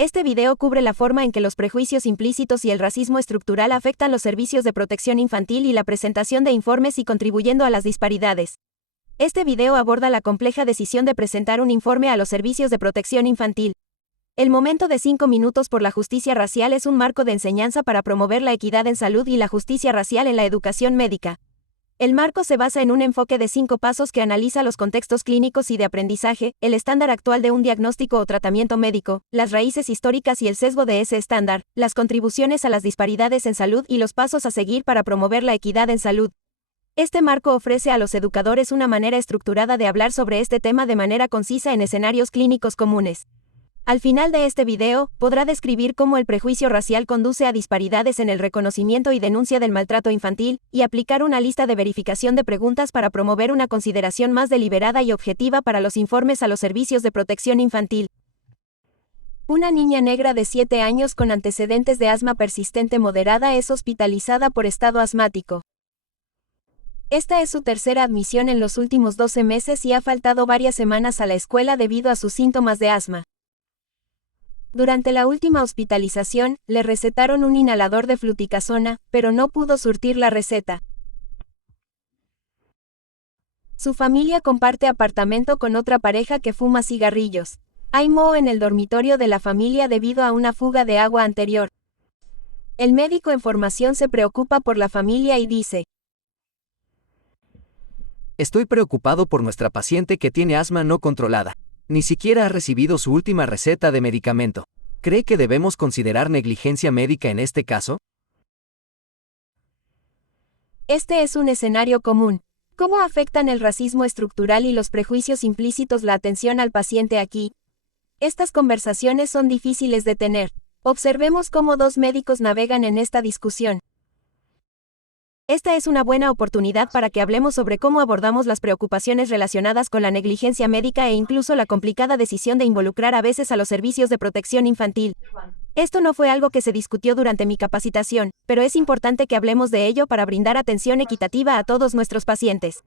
Este video cubre la forma en que los prejuicios implícitos y el racismo estructural afectan los servicios de protección infantil y la presentación de informes y contribuyendo a las disparidades. Este video aborda la compleja decisión de presentar un informe a los servicios de protección infantil. El momento de 5 minutos por la justicia racial es un marco de enseñanza para promover la equidad en salud y la justicia racial en la educación médica. El marco se basa en un enfoque de 5 pasos que analiza los contextos clínicos y de aprendizaje, el estándar actual de un diagnóstico o tratamiento médico, las raíces históricas y el sesgo de ese estándar, las contribuciones a las disparidades en salud y los pasos a seguir para promover la equidad en salud. Este marco ofrece a los educadores una manera estructurada de hablar sobre este tema de manera concisa en escenarios clínicos comunes. Al final de este video, podrá describir cómo el prejuicio racial conduce a disparidades en el reconocimiento y denuncia del maltrato infantil, y aplicar una lista de verificación de preguntas para promover una consideración más deliberada y objetiva para los informes a los servicios de protección infantil. Una niña negra de 7 años con antecedentes de asma persistente moderada es hospitalizada por estado asmático. Esta es su tercera admisión en los últimos 12 meses y ha faltado varias semanas a la escuela debido a sus síntomas de asma. Durante la última hospitalización, le recetaron un inhalador de fluticasona, pero no pudo surtir la receta. Su familia comparte apartamento con otra pareja que fuma cigarrillos. Hay moho en el dormitorio de la familia debido a una fuga de agua anterior. El médico en formación se preocupa por la familia y dice: Estoy preocupado por nuestra paciente que tiene asma no controlada. Ni siquiera ha recibido su última receta de medicamento. ¿Cree que debemos considerar negligencia médica en este caso? Este es un escenario común. ¿Cómo afectan el racismo estructural y los prejuicios implícitos la atención al paciente aquí? Estas conversaciones son difíciles de tener. Observemos cómo 2 médicos navegan en esta discusión. Esta es una buena oportunidad para que hablemos sobre cómo abordamos las preocupaciones relacionadas con la negligencia médica e incluso la complicada decisión de involucrar a veces a los servicios de protección infantil. Esto no fue algo que se discutió durante mi capacitación, pero es importante que hablemos de ello para brindar atención equitativa a todos nuestros pacientes.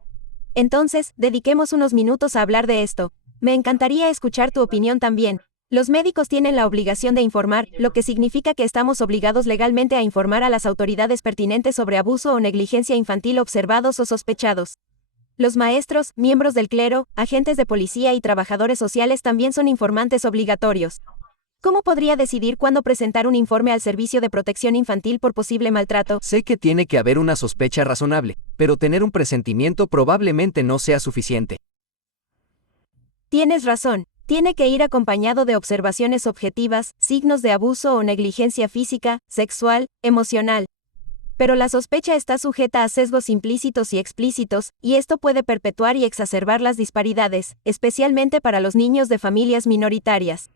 Entonces, dediquemos unos minutos a hablar de esto. Me encantaría escuchar tu opinión también. Los médicos tienen la obligación de informar, lo que significa que estamos obligados legalmente a informar a las autoridades pertinentes sobre abuso o negligencia infantil observados o sospechados. Los maestros, miembros del clero, agentes de policía y trabajadores sociales también son informantes obligatorios. ¿Cómo podría decidir cuándo presentar un informe al servicio de protección infantil por posible maltrato? Sé que tiene que haber una sospecha razonable, pero tener un presentimiento probablemente no sea suficiente. Tienes razón. Tiene que ir acompañado de observaciones objetivas, signos de abuso o negligencia física, sexual, emocional. Pero la sospecha está sujeta a sesgos implícitos y explícitos, y esto puede perpetuar y exacerbar las disparidades, especialmente para los niños de familias minoritarias.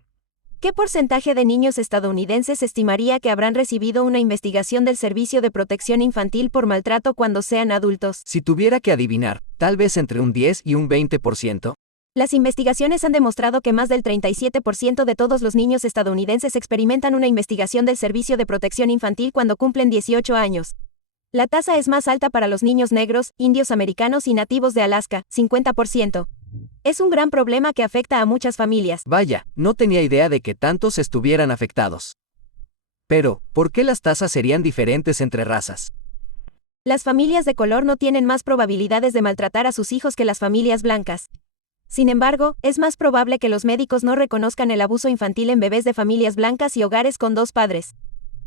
¿Qué porcentaje de niños estadounidenses estimaría que habrán recibido una investigación del Servicio de Protección Infantil por maltrato cuando sean adultos? Si tuviera que adivinar, tal vez entre un 10 y un 20%. Las investigaciones han demostrado que más del 37% de todos los niños estadounidenses experimentan una investigación del Servicio de Protección Infantil cuando cumplen 18 años. La tasa es más alta para los niños negros, indios americanos y nativos de Alaska, 50%. Es un gran problema que afecta a muchas familias. Vaya, no tenía idea de que tantos estuvieran afectados. Pero, ¿por qué las tasas serían diferentes entre razas? Las familias de color no tienen más probabilidades de maltratar a sus hijos que las familias blancas. Sin embargo, es más probable que los médicos no reconozcan el abuso infantil en bebés de familias blancas y hogares con 2 padres.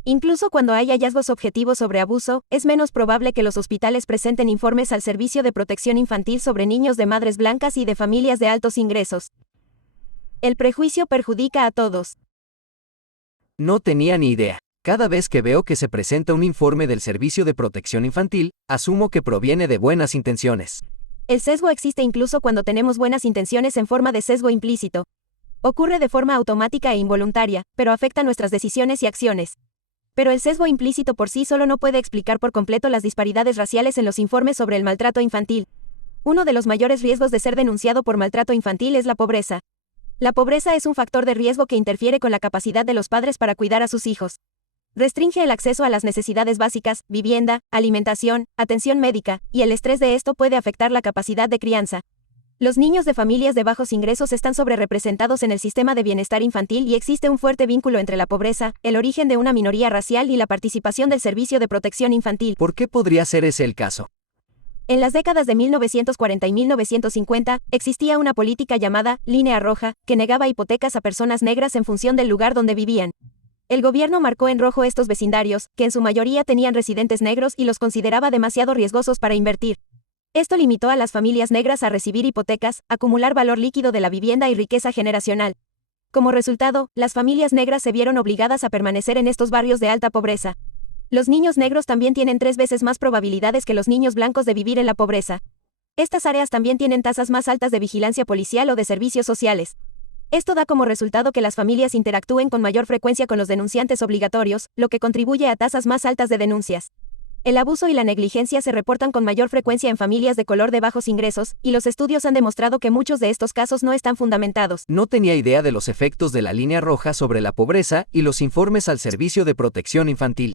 Incluso cuando hay hallazgos objetivos sobre abuso, es menos probable que los hospitales presenten informes al Servicio de Protección Infantil sobre niños de madres blancas y de familias de altos ingresos. El prejuicio perjudica a todos. No tenía ni idea. Cada vez que veo que se presenta un informe del Servicio de Protección Infantil, asumo que proviene de buenas intenciones. El sesgo existe incluso cuando tenemos buenas intenciones en forma de sesgo implícito. Ocurre de forma automática e involuntaria, pero afecta nuestras decisiones y acciones. Pero el sesgo implícito por sí solo no puede explicar por completo las disparidades raciales en los informes sobre el maltrato infantil. Uno de los mayores riesgos de ser denunciado por maltrato infantil es la pobreza. La pobreza es un factor de riesgo que interfiere con la capacidad de los padres para cuidar a sus hijos. Restringe el acceso a las necesidades básicas, vivienda, alimentación, atención médica, y el estrés de esto puede afectar la capacidad de crianza. Los niños de familias de bajos ingresos están sobrerepresentados en el sistema de bienestar infantil y existe un fuerte vínculo entre la pobreza, el origen de una minoría racial y la participación del servicio de protección infantil. ¿Por qué podría ser ese el caso? En las décadas de 1940 y 1950, existía una política llamada Línea Roja, que negaba hipotecas a personas negras en función del lugar donde vivían. El gobierno marcó en rojo estos vecindarios, que en su mayoría tenían residentes negros y los consideraba demasiado riesgosos para invertir. Esto limitó a las familias negras a recibir hipotecas, acumular valor líquido de la vivienda y riqueza generacional. Como resultado, las familias negras se vieron obligadas a permanecer en estos barrios de alta pobreza. Los niños negros también tienen 3 veces más probabilidades que los niños blancos de vivir en la pobreza. Estas áreas también tienen tasas más altas de vigilancia policial o de servicios sociales. Esto da como resultado que las familias interactúen con mayor frecuencia con los denunciantes obligatorios, lo que contribuye a tasas más altas de denuncias. El abuso y la negligencia se reportan con mayor frecuencia en familias de color de bajos ingresos, y los estudios han demostrado que muchos de estos casos no están fundamentados. No tenía idea de los efectos de la línea roja sobre la pobreza y los informes al servicio de protección infantil.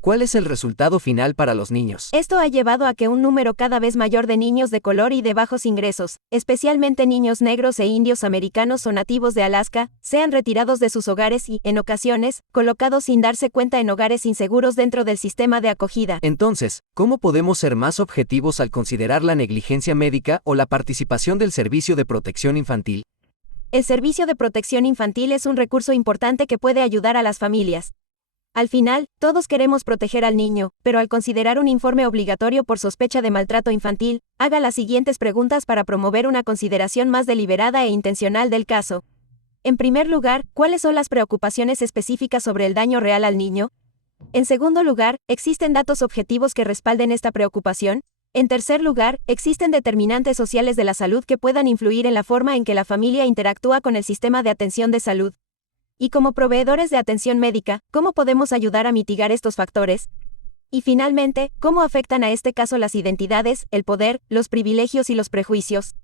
¿Cuál es el resultado final para los niños? Esto ha llevado a que un número cada vez mayor de niños de color y de bajos ingresos, especialmente niños negros e indios americanos o nativos de Alaska, sean retirados de sus hogares y, en ocasiones, colocados sin darse cuenta en hogares inseguros dentro del sistema de acogida. Entonces, ¿cómo podemos ser más objetivos al considerar la negligencia médica o la participación del servicio de protección infantil? El servicio de protección infantil es un recurso importante que puede ayudar a las familias. Al final, todos queremos proteger al niño, pero al considerar un informe obligatorio por sospecha de maltrato infantil, haga las siguientes preguntas para promover una consideración más deliberada e intencional del caso. En primer lugar, ¿cuáles son las preocupaciones específicas sobre el daño real al niño? En segundo lugar, ¿existen datos objetivos que respalden esta preocupación? En tercer lugar, ¿existen determinantes sociales de la salud que puedan influir en la forma en que la familia interactúa con el sistema de atención de salud? Y como proveedores de atención médica, ¿cómo podemos ayudar a mitigar estos factores? Y finalmente, ¿cómo afectan a este caso las identidades, el poder, los privilegios y los prejuicios?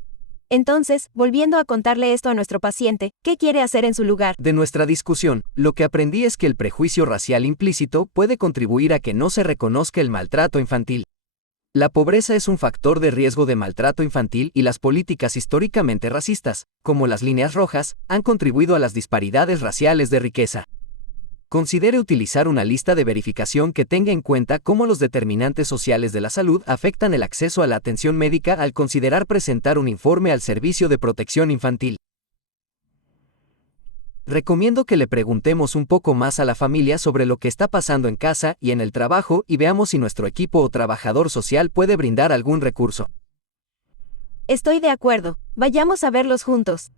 Entonces, volviendo a contarle esto a nuestro paciente, ¿qué quiere hacer en su lugar? De nuestra discusión, lo que aprendí es que el prejuicio racial implícito puede contribuir a que no se reconozca el maltrato infantil. La pobreza es un factor de riesgo de maltrato infantil y las políticas históricamente racistas, como las líneas rojas, han contribuido a las disparidades raciales de riqueza. Considere utilizar una lista de verificación que tenga en cuenta cómo los determinantes sociales de la salud afectan el acceso a la atención médica al considerar presentar un informe al servicio de protección infantil. Recomiendo que le preguntemos un poco más a la familia sobre lo que está pasando en casa y en el trabajo y veamos si nuestro equipo o trabajador social puede brindar algún recurso. Estoy de acuerdo, vayamos a verlos juntos.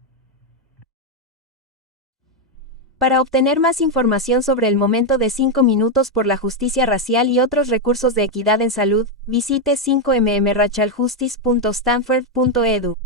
Para obtener más información sobre el momento de 5 minutos por la justicia racial y otros recursos de equidad en salud, visite 5mmracialjustice.stanford.edu.